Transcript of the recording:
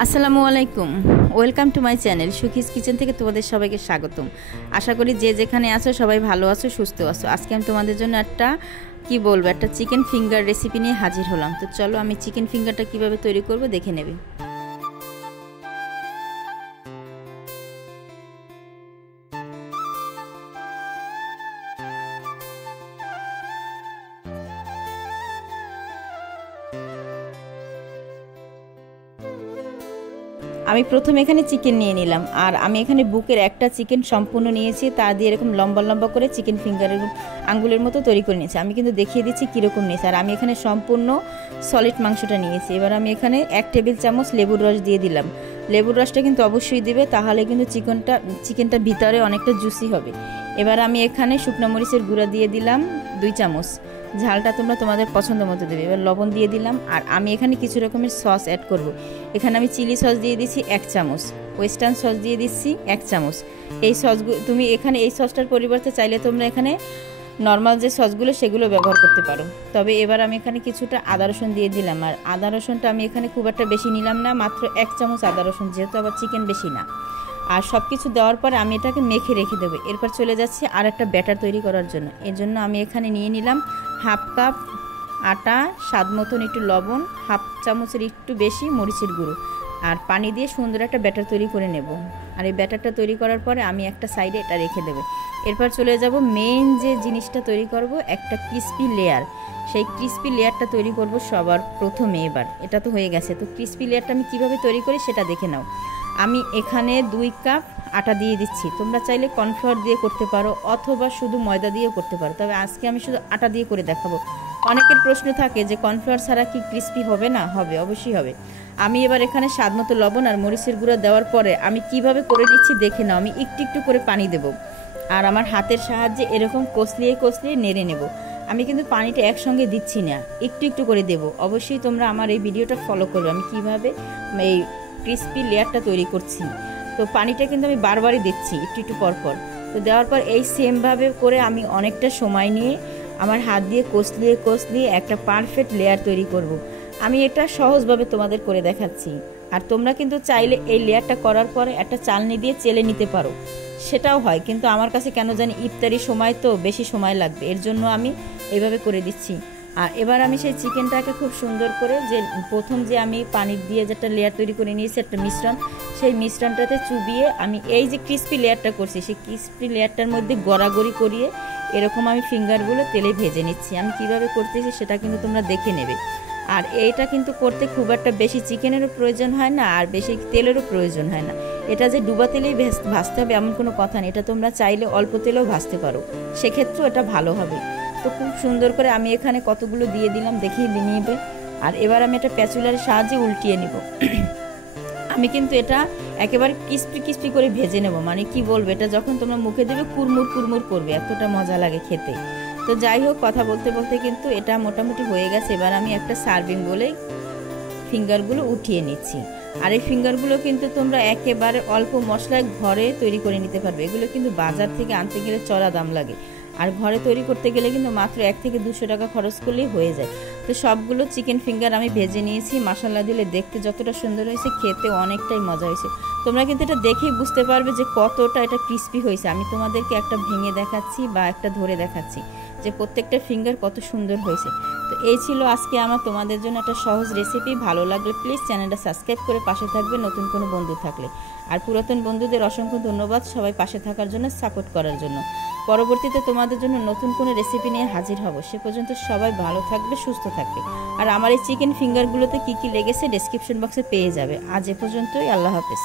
আসসালামু আলাইকুম, welcome to my channel Sukhi's kitchen থেকে তোমাদের সবাইকে স্বাগতম। আশা করি যে যেখানে আছো সবাই ভালো আছো, সুস্থ আছো। আজকে আমি তোমাদের জন্য একটা চিকেন ফিঙ্গার রেসিপি নিয়ে হাজির হলাম। তো চলো আমি চিকেন ফিঙ্গারটা কিভাবে তৈরি করব দেখে নেবে। আমি প্রথমে এখানে চিকেন নিয়ে নিলাম, আর আমি এখানে বুকের একটা চিকেন সম্পূর্ণ নিয়েছি, তা দিয়ে এরকম লম্বা লম্বা করে চিকেন ফিঙ্গারের আঙ্গুলের মতো তৈরি করে নিয়েছি। আমি কিন্তু দেখিয়ে দিচ্ছি কীরকম নিয়েছি। আর আমি এখানে সম্পূর্ণ সলিড মাংসটা নিয়েছি। এবার আমি এখানে 1 টেবিল চামচ লেবুর রস দিয়ে দিলাম। লেবুর রসটা কিন্তু অবশ্যই দিবে, তাহলে কিন্তু চিকেনটা ভিতরে অনেকটা জুসি হবে। এবার আমি এখানে শুকনো মরিচের গুঁড়া দিয়ে দিলাম 2 চামচ। ঝালটা তোমরা তোমাদের পছন্দ মতো দেবে। এবার লবণ দিয়ে দিলাম, আর আমি এখানে কিছু রকমের সস অ্যাড করব। এখানে আমি চিলি সস দিয়ে দিচ্ছি 1 চামচ, ওয়েস্টার্ন সস দিয়ে দিচ্ছি 1 চামচ। এই সসগুলো তুমি এখানে এই সসটার পরিবর্তে চাইলে তোমরা এখানে নর্মাল যে সসগুলো সেগুলো ব্যবহার করতে পারো। তবে এবার আমি এখানে কিছুটা আদা রসুন দিয়ে দিলাম। আর আদা রসুনটা আমি এখানে খুব একটা বেশি নিলাম না, মাত্র 1 চামচ আদা রসুন, যেহেতু আবার চিকেন বেশি না। আর সব কিছু দেওয়ার পরে আমি এটাকে মেখে রেখে দেবো। এরপর চলে যাচ্ছি আর একটা ব্যাটার তৈরি করার জন্য। এর জন্য আমি এখানে নিয়ে নিলাম 1/2 কাপ আটা, স্বাদ মতন একটু লবণ, 1/2 চামচের একটু বেশি মরিচের গুঁড়ো, আর পানি দিয়ে সুন্দর একটা ব্যাটার তৈরি করে নেব। আর এই ব্যাটারটা তৈরি করার পরে আমি একটা সাইডে এটা রেখে দেবো। এরপর চলে যাব মেইন যে জিনিসটা তৈরি করব, একটা ক্রিস্পি লেয়ার। সেই ক্রিস্পি লেয়ারটা তৈরি করব সবার প্রথমে। এবার এটা তো হয়ে গেছে, তো ক্রিস্পি লেয়ারটা আমি কিভাবে তৈরি করি সেটা দেখে নাও। আমি এখানে 2 কাপ আটা দিয়ে দিচ্ছি। তোমরা চাইলে কর্নফ্লাওয়ার দিয়ে করতে পারো অথবা শুধু ময়দা দিয়েও করতে পারো, তবে আজকে আমি শুধু আটা দিয়ে করে দেখাবো। অনেকের প্রশ্ন থাকে যে কর্নফ্লাওয়ার ছাড়া কি ক্রিস্পি হবে না? হবে, অবশ্যই হবে। আমি এবার এখানে স্বাদ মতো লবণ আর মরিচের গুঁড়ো দেওয়ার পরে আমি কিভাবে করে নিচ্ছি দেখে নাও। আমি একটু একটু করে পানি দেব, আর আমার হাতের সাহায্যে এরকম কষলিয়ে কষলিয়ে নেড়ে নেব। আমি কিন্তু পানিটা একসঙ্গে দিচ্ছি না, একটু একটু করে দেব। অবশ্যই তোমরা আমার এই ভিডিওটা ফলো করবে আমি কিভাবে এই ক্রিস্পি লেয়ারটা তৈরি করছি। তো পানিটা কিন্তু আমি বারবারই দিচ্ছি একটু একটু পরপর। তো দেওয়ার পর এই সেমভাবে করে আমি অনেকটা সময় নিয়ে আমার হাত দিয়ে কষলিয়ে কষলিয়ে একটা পারফেক্ট লেয়ার তৈরি করব। আমি এটা সহজভাবে তোমাদের করে দেখাচ্ছি। আর তোমরা কিন্তু চাইলে এই লেয়ারটা করার পরে একটা চালনি দিয়ে চেলে নিতে পারো, সেটাও হয়। কিন্তু আমার কাছে কেন জানি ইফতারি সময় তো বেশি সময় লাগবে, এর জন্য আমি এইভাবে করে দিচ্ছি। আর এবার আমি সেই চিকেনটাকে খুব সুন্দর করে যে প্রথম যে আমি পানি দিয়ে যেটা লেয়ার তৈরি করে নিয়েছি একটা মিশ্রণ, সেই মিশ্রণটাতে চুবিয়ে আমি এই যে ক্রিস্পি লেয়ারটা করছি সেই ক্রিস্পি লেয়ারটার মধ্যে গড়াগড়ি করিয়ে এরকম আমি ফিঙ্গারগুলো তেলে ভেজে নিচ্ছি। আমি কিভাবে করতেছি সেটা কিন্তু তোমরা দেখে নেবে। আর এইটা কিন্তু করতে খুব একটা বেশি চিকেনেরও প্রয়োজন হয় না, আর বেশি তেলেরও প্রয়োজন হয় না। এটা যে ডুবা তেলেই ভাজতে হবে এমন কোনো কথা নেই, এটা তোমরা চাইলে অল্প তেলেও ভাজতে পারো, সেক্ষেত্রেও এটা ভালো হবে। তো খুব সুন্দর করে আমি এখানে কতগুলো দিয়ে দিলাম, দেখিয়ে নিবে। আর এবার আমি এটা প্যাচুলারের সাহায্যে উল্টিয়ে নিব। আমি কিন্তু এটা একেবারে ক্রিস্পি ক্রিস্পি করে ভেজে নেব, মানে কি বলবো, এটা যখন তোমরা মুখে দেবে কুরমুর কুরমুর করবে, এতটা মজা লাগে খেতে। তো যাই হোক, কথা বলতে বলতে কিন্তু এটা মোটামুটি হয়ে গেছে। এবার আমি একটা সার্ভিং বলে ফিঙ্গারগুলো উঠিয়ে নিচ্ছি। আর এই ফিঙ্গারগুলো কিন্তু তোমরা একেবারে অল্প মশলায় ঘরে তৈরি করে নিতে পারবে। এগুলো কিন্তু বাজার থেকে আনতে গেলে চড়া দাম লাগে, আর ঘরে তৈরি করতে গেলে কিন্তু মাত্র 1 থেকে 200 টাকা খরচ করলেই হয়ে যায়। তো সবগুলো চিকেন ফিঙ্গার আমি ভেজে নিয়েছি। মশলা দিলে দেখতে যতটা সুন্দর হয়েছে, খেতে অনেকটাই মজা হয়েছে। তোমরা কিন্তু এটা দেখেই বুঝতে পারবে যে কতটা এটা ক্রিস্পি হয়েছে। আমি তোমাদেরকে একটা ভেঙে দেখাচ্ছি বা একটা ধরে দেখাচ্ছি যে প্রত্যেকটা ফিঙ্গার কত সুন্দর হয়েছে। তো এই ছিল আজকে আমার তোমাদের জন্য একটা সহজ রেসিপি। ভালো লাগলে প্লিজ চ্যানেলটা সাবস্ক্রাইব করে পাশে থাকবে নতুন কোনো বন্ধু থাকলে। আর পুরাতন বন্ধুদের অসংখ্য ধন্যবাদ সবাই পাশে থাকার জন্য, সাপোর্ট করার জন্য। পরবর্তীতে তোমাদের জন্য নতুন কোনো রেসিপি নিয়ে হাজির হব। সে পর্যন্ত সবাই ভালো থাকবে, সুস্থ থাকবে। আর আমার এই চিকেন ফিঙ্গারগুলোতে কী কী লেগেছে ডেসক্রিপশন বক্সে পেয়ে যাবে। আজ এ পর্যন্তই, আল্লাহ হাফেজ।